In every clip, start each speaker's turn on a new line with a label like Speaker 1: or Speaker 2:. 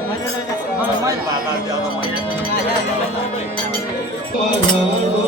Speaker 1: Oh, my
Speaker 2: God.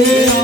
Speaker 2: Yeah.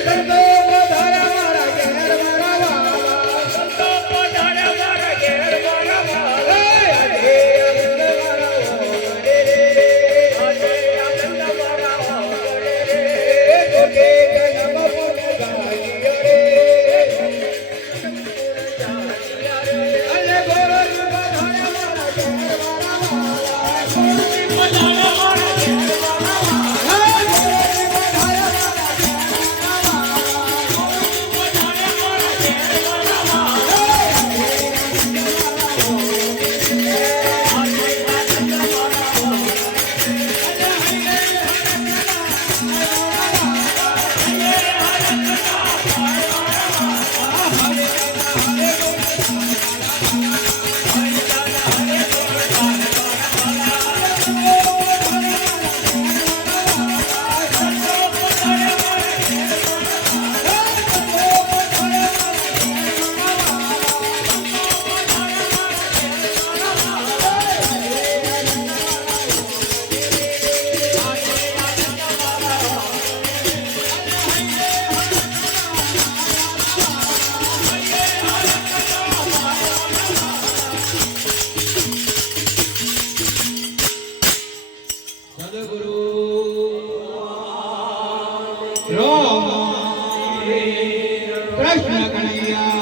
Speaker 2: Hey, hey, hey.
Speaker 3: Rama, Krishna, Kanhaiya.